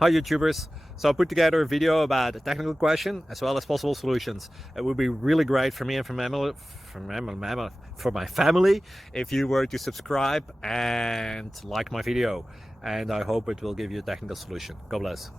Hi YouTubers! So I put together a video about a technical question as well as possible solutions. It would be really great for me and for my family if you were to subscribe and like my video. And I hope it will give you a technical solution. God bless.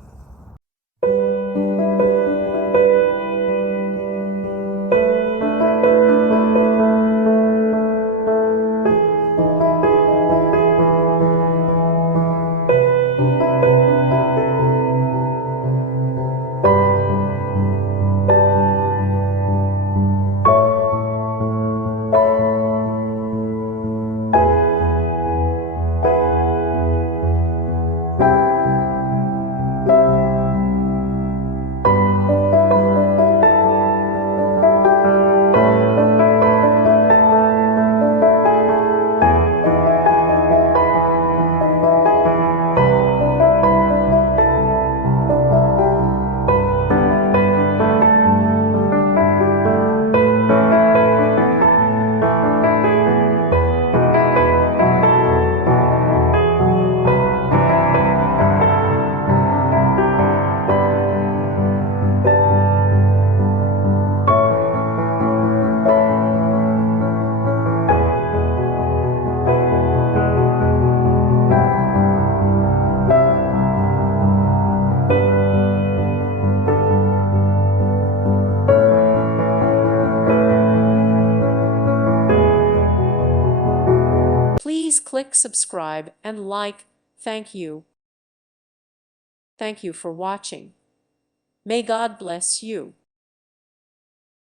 Please click subscribe and like. Thank you. Thank you for watching. May God bless you.